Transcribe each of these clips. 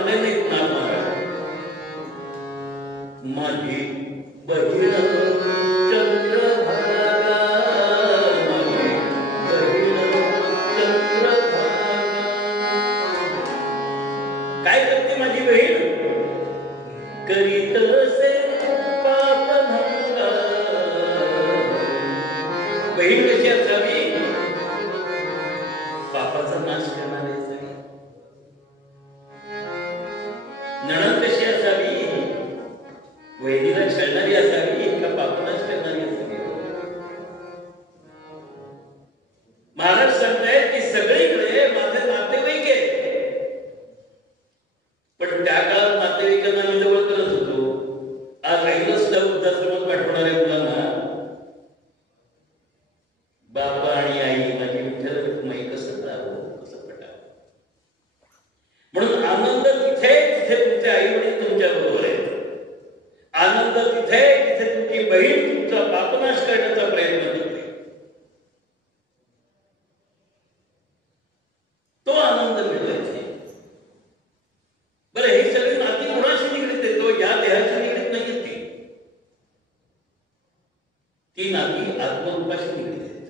म्हणले नाही कुणाला माझी बहीण चंद्रभागा, माझी बहीण चंद्रभागा. काय करते माझी बहीण? करीत असे पापभंगा. बहीण कशी असावी? पापाचा नाश करणारी असावी. नणंद कशी असावी? वैदीला छळणारी असावी का पापनाश करणारी असावी? महाराज सांगतायत की सगळीकडे माझे नातेवाईक आहे, पण त्या काळात नातेवाईकांना मी जवळ करत होतो. आज आईला सुद्धा वृद्धाश्रमात पाठवणाऱ्या मुलांना बाबा आणि आई माझी विठ्ठल रखुमाई कसं राहावं, कसं पटावं. म्हणून आनंद तिथे जिथे तुमचे आई वडील तुमच्या बरोबर आहेत. आनंद तिथे जिथे तुमची बहीण तुमचा पापनाश करण्याचा प्रयत्न करते. तो आनंद मिळवायचा. बरं, हे सगळी नाती कोणाशी निगडीत आहे? तो या देहाशी निगडीत नाही. ती नाती आत्मरूपाशी निगडीत आहेत.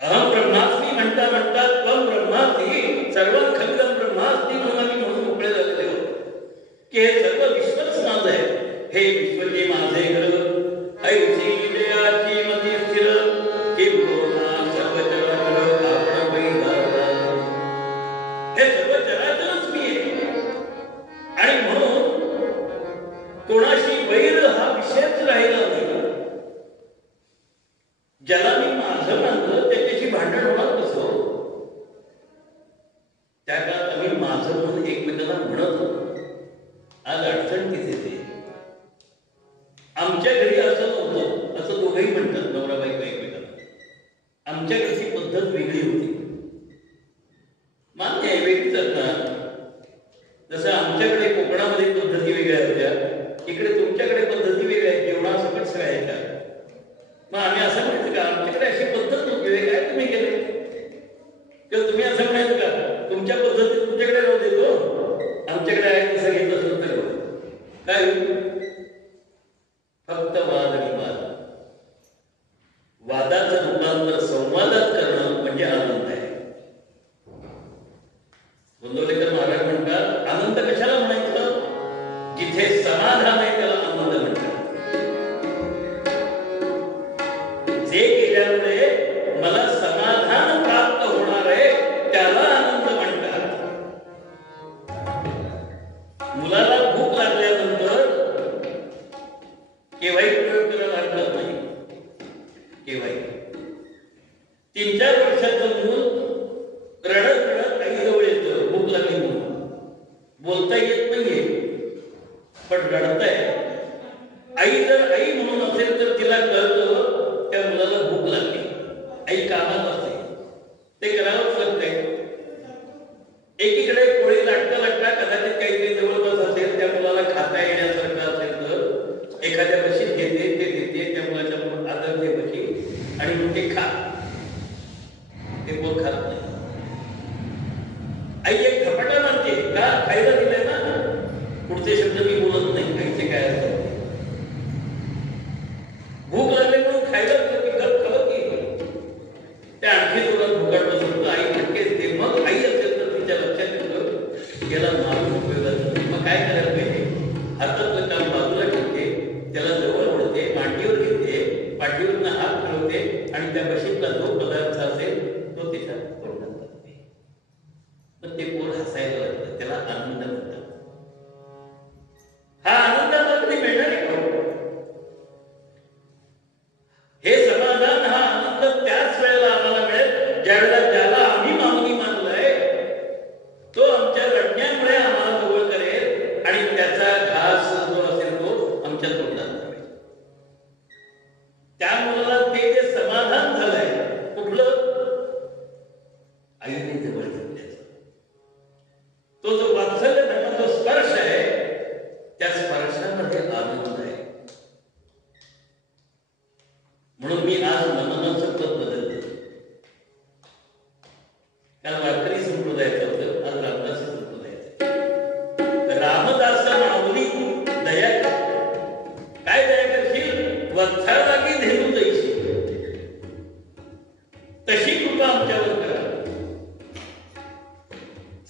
अहम ब्रह्मास्मी म्हणता म्हणता त्वम ब्रह्मास्मी सर्वं खल्लं ब्रह्मास्मी म्हणून आम्ही म्हणून मोकळे झालेले आहोत की हे सर्व विश्वच माझं आहे. हे विश्व जे माझे घर ऐशी जयाची मती स्थिर हे भुवना सर्व चराचर आपण बैधारला. हे सर्व चराचरच मी आहे. आणि म्हणून कोणाशी वैर हा विषयच राहिला नाही. ज्याला मी माझं मानलं त्याच्याशी भांडण होणार कसं? त्या काळात आम्ही माझं म्हणून एकमेकांना म्हणत होतो. आज अडचण तिथे येते. आमच्या घरी असं नव्हतं, असं दोघंही म्हणतात नवरा बायको एकमेकांना. आमच्या घरची पद्धत वेगळी होती. मान्य आहे, वेगळीच असणार. जसं आमच्याकडे कोकणामध्ये पद्धती वेगळ्या होत्या, इकडे तुमच्याकडे पद्धती वेगळ्या आहेत. जेवणासकट सगळ्या. मग आम्ही असं म्हणायचं का आमच्याकडे अशी पद्धत नव्हती, काय तुम्ही केले? किंवा तुम्ही असं म्हणायचं का तुमच्या पद्धती तुमच्याकडे राहू देतो, आमच्याकडे आहे तसं घेतलं असेल तर काय फक्त वाद आणि वाद. वादाचं रूपांतर संवादात करणं म्हणजे आनंद आहे. गोंदवलेकर महाराज म्हणतात आनंद कशाला म्हणायचं? जिथे समाधान आहे त्याला आनंद म्हणतात. जे केल्यामुळे मला समाधान प्राप्त होणार आहे त्याला आनंद म्हणतात. मुलाला भूक लागल्यानंतर केव्हाही प्रयोग करायला हरकत नाही. केव्हाही 3-4 वर्षाचं मूल रडत रडत आई जवळ येतं भूक लागली म्हणून. बोलता येत नाहीये पण रडताय. आई जर आई म्हणून असेल तर तिला कळतं त्या मुलाला भूक लागली. आई कामात असते, ते करावंच लागतंय. एकीकडे पोळी लाटता लाटता कदाचित काहीतरी जवळपास असेल, त्या मुलाला खाता येण्यासारखं असेल तर एखाद्या बशीत घेते, ते देते त्या मुलाच्या आदरते बशी आणि मग ते खा. ते पोर खात नाही. आई एक झपाटा मारते का खायला दिलंय ना. पुढचे शब्द मी बोलत नाही. खायचे काय असतात भूक लागले म्हणून खायला त्या आणखी जोरात भुकाट बसवतो. आई फटके देते. मग आई असेल तर तिच्या लक्षात येतं याला मारून उपयोगाचं. मग काय करायला पाहिजे? हातातलं काम बाजूला ठेवते, त्याला जवळ ओढते, मांडीवर घेते, पाठीवरनं हात फिरवते आणि त्या बशीतला जो पदार्थ असेल तो तिच्या तोंडात टाकते. मग ते पोर हसायला लागतं. त्याला आनंद म्हणतात. हा आनंद कधी मिळणार आहे? हे समाधान हा आनंद त्याच वेळेला आम्हाला मिळेल ज्यावेळेला ज्याला आम्ही माऊली मानलाय तो आमच्या रडण्यामुळे आम्हाला जवळ करेल आणि त्याचा घास जो असेल तो आमच्या तोंडात जाईल. त्या मुलाला ते जे समाधान झालंय कुठलं? आईने जवळ घेतल्याचं.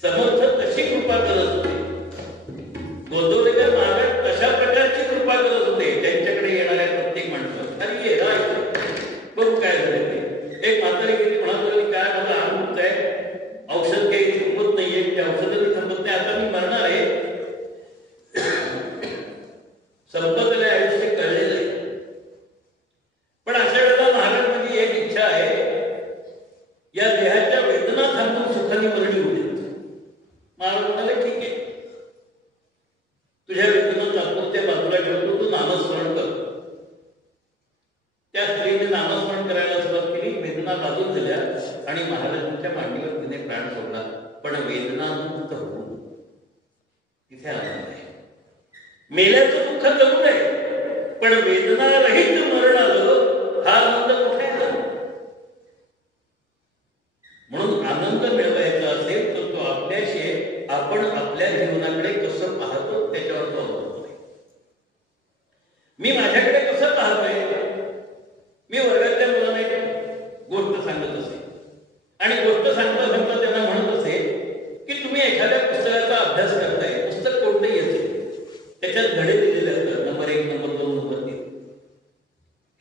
समर्थ तशी कृपा करत होते. गोंदवलेकर महाराज तशा प्रकारची कृपा करत होते त्यांच्याकडे येणाऱ्या प्रत्येक माणसाला. अरे ये बघू काय झालं ते. एक म्हातारी गेली म्हणत काय मला अनुभूत आहे, औषध काही थांबत नाहीये, ते औषधही थांबत नाही, आता मी मरणार आहे, संपतले आयुष्य कळलेलं आहे. पण अशा वेळेला महाराज माझी एक इच्छा आहे, या देहाच्या वेदना थांबून सुखाने मरणी होऊ देत. महाराज म्हणाले ठीक आहे, तुझ्या वेदना तात्पुरत्या बाजूला ठेवतो, तू नामस्मरण कर. त्या स्त्रीने नामस्मरण करायला सुरुवात केली. वेदना बाजूला झाल्या आणि महाराजांच्या मांडीवर तिने प्राण सोडला. पण वेदना मुक्त होऊन तिथे आनंद आहे. मेल्याचं दुःख जगू नये, पण वेदना रहित मरण आलं, हा आनंद कुठे आहे? म्हणून आनंद मिळवायचा असेल तर तो आपल्याशी आहे. आपण आपल्या जीवनाकडे कसं पाहतो त्याच्यावर तो अवलंबून आहे. मी माझ्याकडे कसं पाहतोय, मी वर्गातल्या मुलांना एक गोष्ट सांगत असे आणि गोष्ट सांगता सांगता त्यांना म्हणत असे की तुम्ही एखाद्या पुस्तकाचा अभ्यास करताय, पुस्तक कोणतंही असेल, त्याच्यात धडे दिलेले असतात, नंबर 1, नंबर 2, नंबर 3,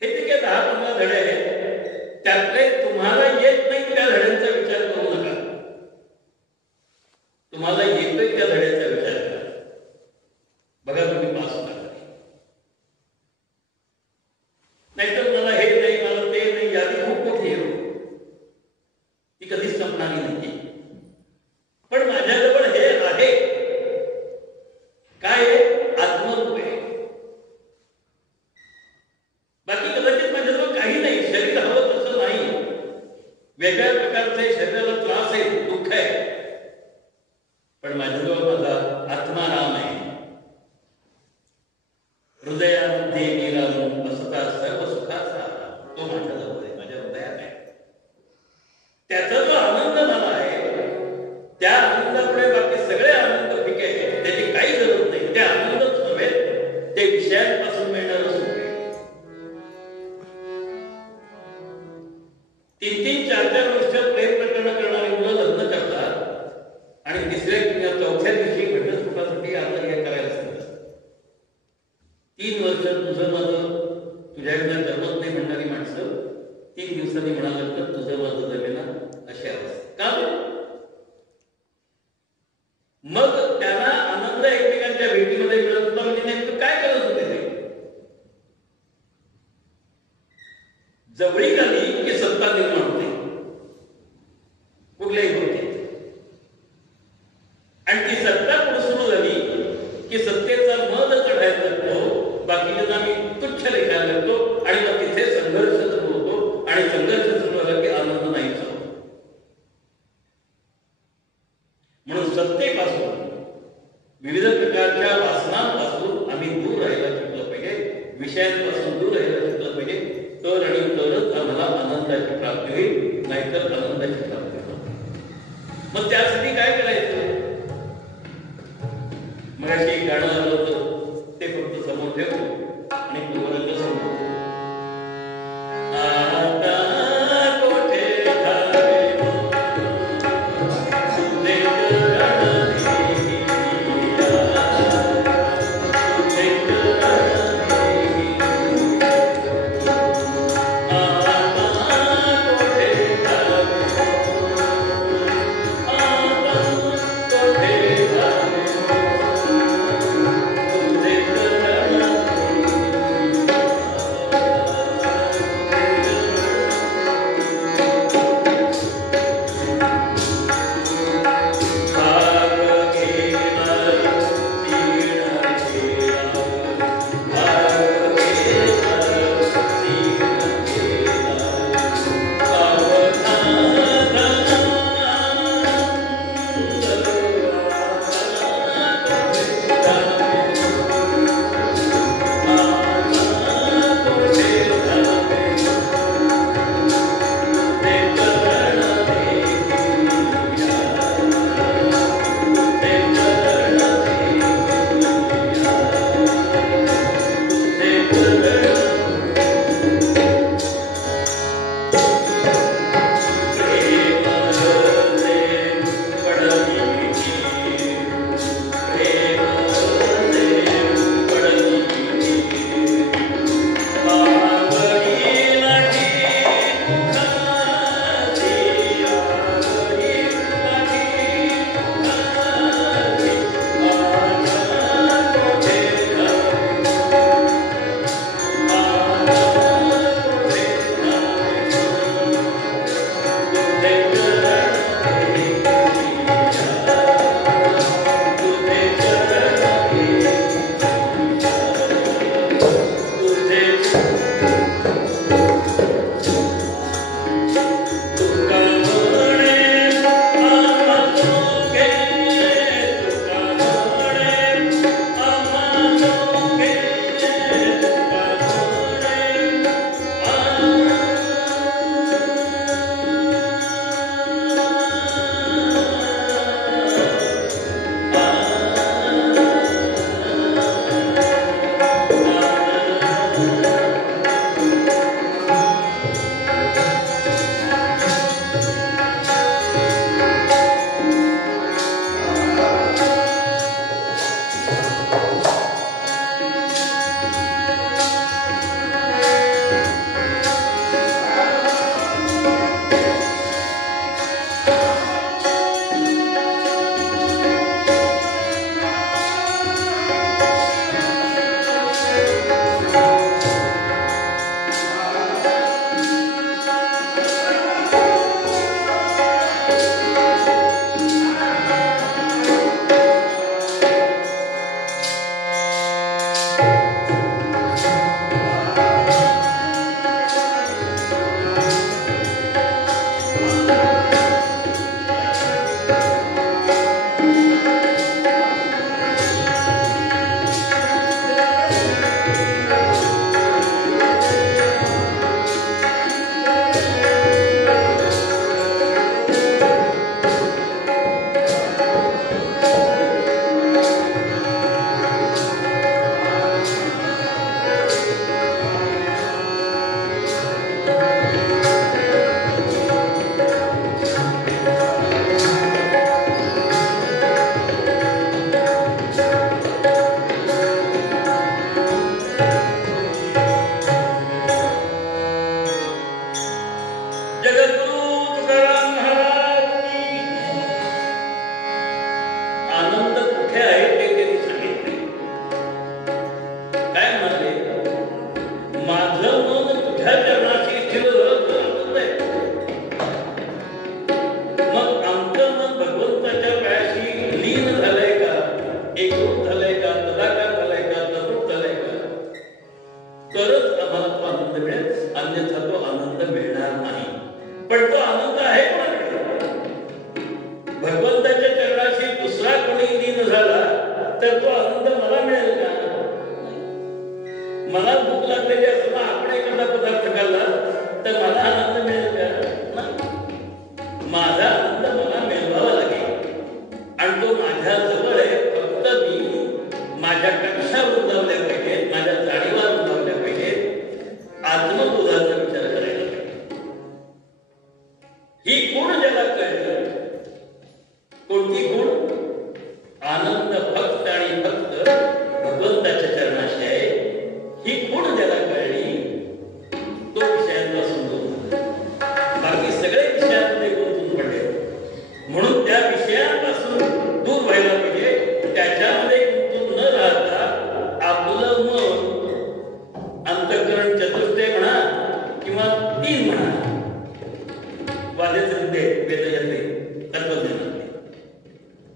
हे ठीक आहे, 10-15 धडे आहेत. त्यातले तुम्हाला येत नाही त्या धड्यांचा विचार करू नका, तुम्हाला येतोय त्या धड्याचा विचार करा. बघा तुम्ही पास होता. नाहीतर मला हे नाही, मला ते नाही, यादी खूप मोठी आहे, ती कधीच संपणारी नाही. पण माझ्याजवळ हे आहे, काय आत्मरूप आहे. बाकी कदाचित माझ्याजवळ काही नाही, शरीर हवं तसं नाही, वेगळ्या प्रकारचे शरीराला त्रास आहे, दुःख आहे, पण माझ्याजवळ माझा आत्माराम आहे. हृदयामध्ये निराम असता सर्व सुखाचा तो माझ्याजवळ आहे, माझ्या हृदयात आहे. त्याचा जो आनंद मला आहे, त्या आनंदापुढे बाकी सगळे आनंद फिके आहेत, त्याची काही गरज नाही. ते आनंदच नव्हे, ते विषयांपासून मिळणारं सुख आहे. 3-3, 4-4 वर्ष प्रेम प्रकरण करणारी मुलं लग्न करतात आणि 3ऱ्या किंवा 4थ्या दिवशी घटस्फोटासाठी आता हे करायला सांगतात. 3 वर्ष तुझं माझं तुझ्याकडे जमत नाही म्हणणारी माणसं 3 दिवसांनी म्हणाल तर तुझं माझं जमेना, अशी अवस्था. का? मग त्यांना आनंद एकमेकांच्या भेटीमध्ये मिळत होता. म्हणजे नेमकं काय करत होते ते? जवळीक आली की सत्ता निर्माण होते कुठल्याही गोष्टीत, आणि ती सत्ता पुढे सुरू झाली की सत्तेचा मध चढायला लागतो, बाकीच्यांना आम्ही तुच्छ लेखायला लागतो आणि मग तिथे संघर्ष सुरू होतो आणि संघर्ष सुरू झाला की आनंद नाही होतो. म्हणून सत्तेपासून विविध प्रकारच्या वासनांपासून आम्ही दूर राहायला शिकलं पाहिजे, विषयांपासून दूर राहायला शिकलं पाहिजे. तर आणि तरच आम्हाला आनंदाची प्राप्ती होईल, नाहीतर आनंदाची प्राप्ती होईल. मग त्यासाठी काय करायचं? मग अशी गाणं आलं होतं, ते फक्त समोर ठेवू आणि तुम्हाला समोर आनंद कुठे आहे ते त्यांनी सांगितले. काय म्हणाले? माझं मन तुझ्या चरणाशी स्थिर झालं तर आनंद आहे. मग आमचं मन भगवंताच्या पायाशी लीन झालंय का, एकरूप झालंय का, तदाकार झालंय का, तद्रूप झालंय का, तरच आम्हाला तो आनंद मिळेल, अन्यथा तो आनंद मिळणार नाही. पण तो आनंद आहे कोणाकडे? भगवंताच्या चरणाशी दुसरा कोणी लीन झाला तर तो आनंद मला मिळेल का? मला भूक लागलेली असताना आपण एखादा पदार्थ खाल्ला तर मला आनंद मिळेल का? माझा आनंद मला मिळवावा लागेल आणि तो माझ्या जवळ आहे. फक्त मी माझ्या कक्षा रुंदावल्या पाहिजेत, माझ्या जाणीवा रुंदावल्या पाहिजेत, आत्मबोधाचा विचार करायला पाहिजे. ही गुण ज्याला कळलं, कोणती गुण? आनंद फक्त आणि फक्त भगवंताच्या चरणाशी आहे. ही गुण ज्याला कळली तो विषयांपासून दूर झाला. बाकी सगळे विषयांमध्ये गुंतून पडले. म्हणून त्या विषयांपासून दूर व्हायला पाहिजे. त्याच्यामध्ये गुंतून न राहता आपलं मन अंतःकरण चतुष्टय म्हणा किंवा 3 म्हणा, वादेचे वेदयते तत्वज्ञानात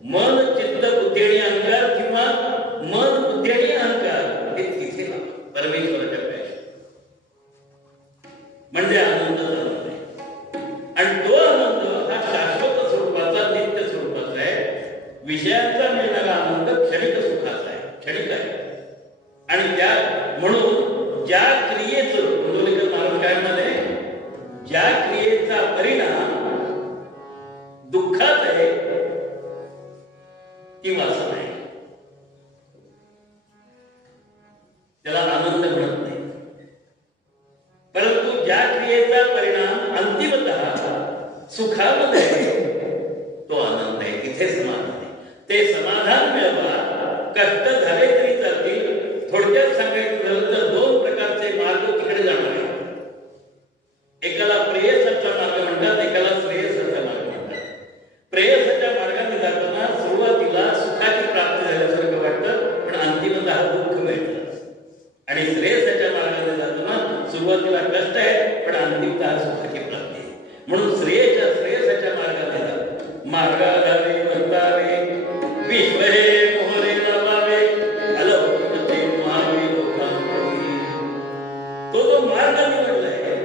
मन, चित्त, बुद्धी आणि अहंकार किंवा मन, बुद्धी आणि अहंकार हे तिथे परमेश्वराच्या पायाशी, म्हणजे आनंद झाला नाही. आणि तो आनंद हा शाश्वत स्वरूपाचा, नित्य स्वरूपाचा आहे. विषयांचा मिळणारा आनंद क्षणिक सुखाचा आहे, क्षणिक आहे. आणि त्या म्हणून ज्या क्रियेचं कुंडलिक महाराज काय म्हणाले, ज्या क्रियेचा परिणाम दुःखात आहे ती वासना आहे, त्याला आनंद मिळत नाही. परंतु ज्या क्रियेचा परिणाम अंतिमतः सुखामध्ये तो आनंद आहे, तिथे समाधान आहे. ते समाधान मिळवा, कष्ट झाले तरी चालतील. थोडक्यात सांगायचं झालं तर 2 प्रकारचे मार्ग तिकडे जाणार आहेत. एकाला प्रेयसाचा मार्ग म्हणतात, एकाला श्रेयसाचा मार्ग म्हणतात. प्रेयसाच्या मार्गाने जाताना सुरुवातीला सुखाची प्राप्ती झाल्यासारखं वाटतं, पण अंतिमतः दुःख मिळतं. आणि श्रेयसाच्या मार्गाने जाताना सुरुवातीला कष्ट आहे, पण अंतिमतः सुखाची प्राप्ती आहे. म्हणून श्रेयसाच्या मार्गाने जा. मार्गाधारे वर्तावे विश्व हे मोहरे लावावे अलौकिक महावी लोकांनी. तो जो मार्ग निवडलाय,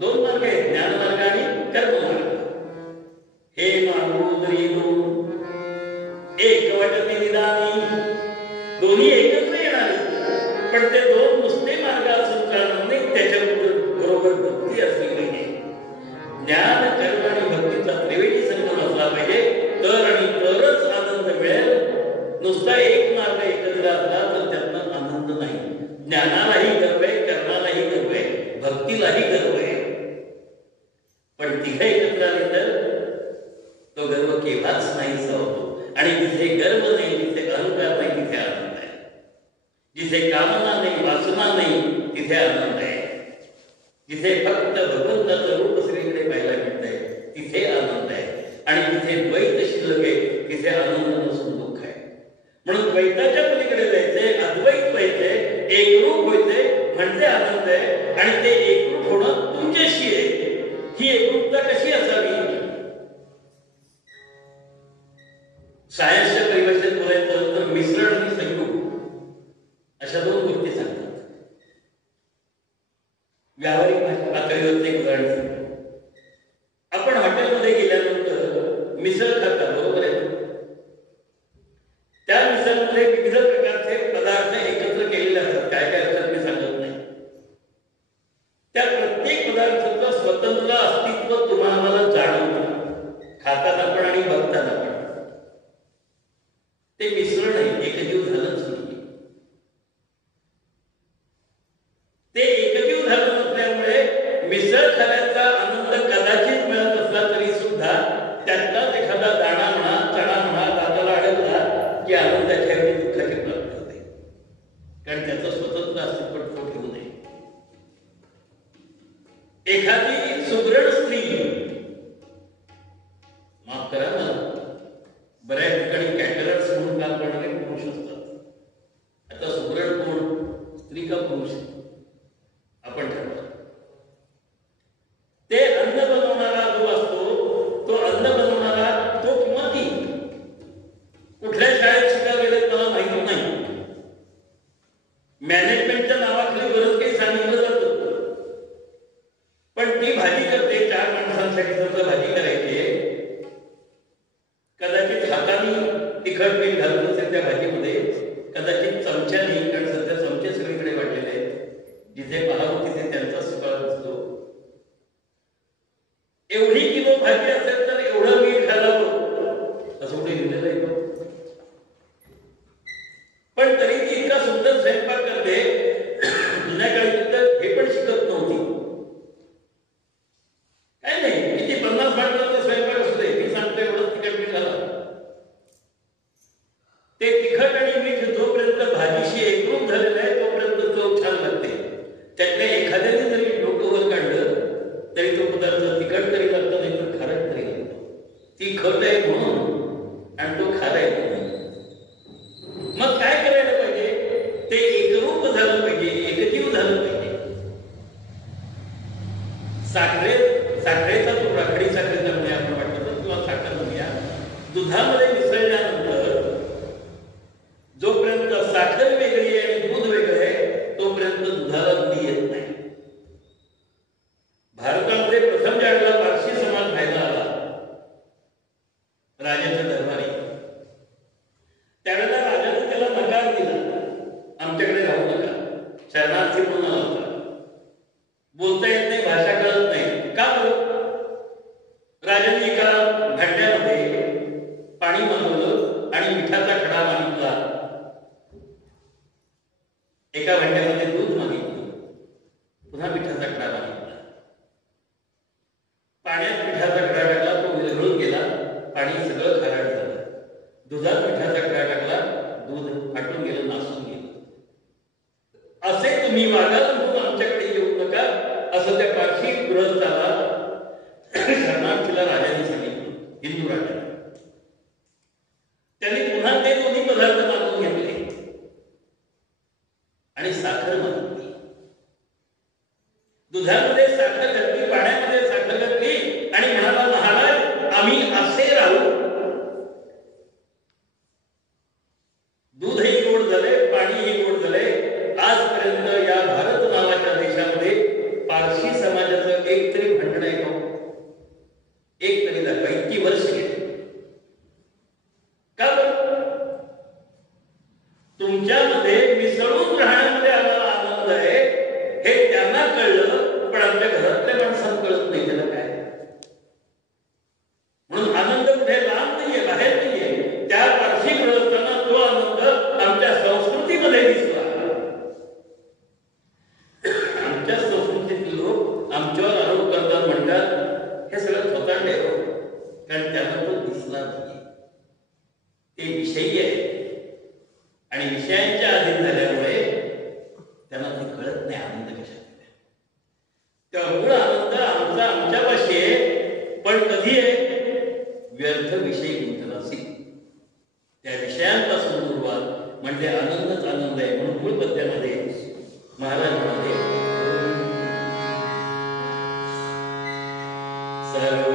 2 मार्ग आहेत, ज्ञान मार्ग आणि कर्म मार्ग. हे मार्गोदरी एक वाटते निदानी, दोन्ही एकत्र येणार. पण ते 2 नुसते मार्ग असून चालणार नाही, त्याच्याबरोबर भक्ती असली पाहिजे. ज्ञान, कर्म आणि भक्तीचा त्रिवेणी संगम असला पाहिजे, तर आणि तरच आनंद मिळेल. नुसता एक मार्ग एकत्र असला तर त्यातनं आनंद नाही. ज्ञानालाही गर्व आहे, कर्मालाही गर्व आहे, भक्तीलाही गर्व आहे. पण तिघे एकत्र आले तर तो गर्व केव्हाच नाहीसा होतो. आणि जिथे गर्व नाही, जिथे अहंकार नाही, तिथे आनंद आहे. जिथे कामना नाही, वासना नाही, तिथे आनंद आहे. जिथे फक्त भगवंताचं रूप श्रीकडे पाहायला मिळतंय, तिथे आनंद आहे. आणि जिथे द्वैत शिल्लक आहे, तिथे आनंद नसून दुःख आहे. म्हणून द्वैताच्या पलीकडे जायचंय, अद्वैत व्हायचंय, एकरूप व्हायचंय, म्हणजे आनंद आहे. आणि ते एकरूप होणं तुमच्याशी आहे. ही एकरूपता कशी असावी? सायन्सच्या परिभाषेत बोलायचं तर मिश्रण आणि संयोग अशा 2 गोष्टी सांगतात. व्यावहारिक पातळीवरचं एक उदाहरण सांगतो. आपण हॉटेलमध्ये गेल्यानंतर मिसळ खाता, बरोबर आहे? त्या मिसळमध्ये विविध प्रकारचे पदार्थ एकत्र केलेले असतात. काय काय असतात मी सांगत नाही. त्या प्रत्येक पदार्थाचं स्वतंत्र अस्तित्व तुम्हाला जाणवतं, खाताना पण आणि बघताना पण. ते मिश्रण आहे, एकजीव झालंच नाही. ते एकजीव झालं नसल्यामुळे मिसळ खाण्याचा आनंद कदाचित मिळत असला तरी सुद्धा त्यातलाच एखादा काम करणारे पुरुष असतात. आता सुगरण कोण, स्त्री का पुरुष, आपण ठरवलं. ते अन्न बनवणारा जो असतो, तो अन्न बनवणारा तो किंवा ती कुठल्या शाळेत शिकायला गेलेत मला माहिती नाही. मॅनेजमेंटच्या नावाखाली बरंच काही सांगितलं जातं, पण ती भाजी करते 4 माणसांसाठी समजा भाजी करायची, कदाचित हाताने तिखट मीठ घालून असेल त्या भाजीमध्ये, कदाचित चमच्याने, कारण सध्या चमचे सगळीकडे वाढलेले आहेत, जिथे पाहावं तिथे त्यांचा सुकाळ दिसतो. एवढी किलो भाजी असेल तर एवढं मीठ घालावं असं कुठे लिहिलेलं आहे. पण तरी ती इतका सुंदर स्वयंपाक करते. जुन्या काळी तर हे पण शिकत नव्हती. काय नाही, किती 50 माणसांचा स्वयंपाक असू दे, मी सांगतो एवढंच तिखट मीठ घाला. ते तिखट आणि मीठ जोपर्यंत भाजीशी एकरूप झालेलं आहे तोपर्यंत चव छान लागते. त्यातल्या एखाद्याने जरी डोकं वर काढलं तरी तो पदार्थ तिखट तरी लागतो, नाही तर खारट तरी लागतो. ती खट आहे म्हणून आणि तो खार आहे म्हणून. मग काय करायला पाहिजे, ते एकरूप झालं पाहिजे, एकजीव झालं पाहिजे. साखरेचा तो राखडी साखरेचा म्हणजे आपण वाटतो किंवा साखर म्हणूया, दुधामध्ये मिसळल्यानंतर जोपर्यंत साखर वेगळी आहे आणि दूध वेगळं आहे तोपर्यंत दुधाला गुढी येत नाही. भारतामध्ये प्रथम ज्यावेळेला पारशी समाज व्हायला आला राजाच्या दरबारी, त्यावेळेला राजाने त्याला नकार दिला, आमच्याकडे राहू नका, शरणार्थी म्हणून आला होता, बोलता येत नाही, भाषा कळत नाही. का बरं? राजाने एका भांड्यामध्ये पाणी मागवलं आणि मिठाचा खडा मागितला, एका भांड्यामध्ये दूध मागितलं, पुन्हा मिठाचा खडा मागितला. पाण्यात मिठाचा खडा टाकला, तो विरघळून गेला, पाणी सगळं खारट झालं. दुधात मिठाचा खडा टाकला, दूध फाटून गेलं, नासून गेलं. असे तुम्ही वागाल म्हणून आमच्याकडे येऊ नका, असं त्या पारशी गृहस्थाला शरणार्थीला राजाने सांगितलं, हिंदू राजाने. त्यांनी पुन्हा ते दोन्ही पदार्थ मागून घेतले आणि साखर मागितली. दुधामध्ये साखर घातली, पाण्यामध्ये साखर घातली आणि म्हणाला, महाराज आम्ही असे राहू. दूधही गोड झाले, पाणीही गोड झाले. आजपर्यंत या भारत नावाच्या देशामध्ये पारशी समाजाचं एक तरी भांडण आहे का? एक तरी दाखवा. इतकी वर्ष गेली. का बरं? तुमच्यामध्ये मिसळून राहण्यामध्ये आम्हाला आनंद आहे हे त्यांना कळलं, पण आमच्या घरातल्या माणसांना कळत नाही. त्याला काय म्हणून आनंद कुठे लांब नाहीये, बाहेर नाहीये. त्या पारशी गृहस्थांना तो आनंद आमच्या संस्कृतीमध्ये दिसला. आमच्या संस्कृतीतील लोक आमच्यावर आरोप करतात, म्हणतात हे सगळं थोतांडे हो, कारण त्यांना तो दिसला नाही. ते विषयी आहे आणि विषयांच्या अधीन झाल्यामुळे त्यांना ते कळत नाही आनंद कशात. तेव्हा मूळ आनंद आमचा आमच्यापाशी आहे, पण कधी आहे? व्यर्थ विषय गुंतला असेल त्या विषयांपासून सुरुवात म्हणजे आनंदच आनंद आहे. म्हणून मूळ पद्यामध्ये महाराज म्हणाले, सर्व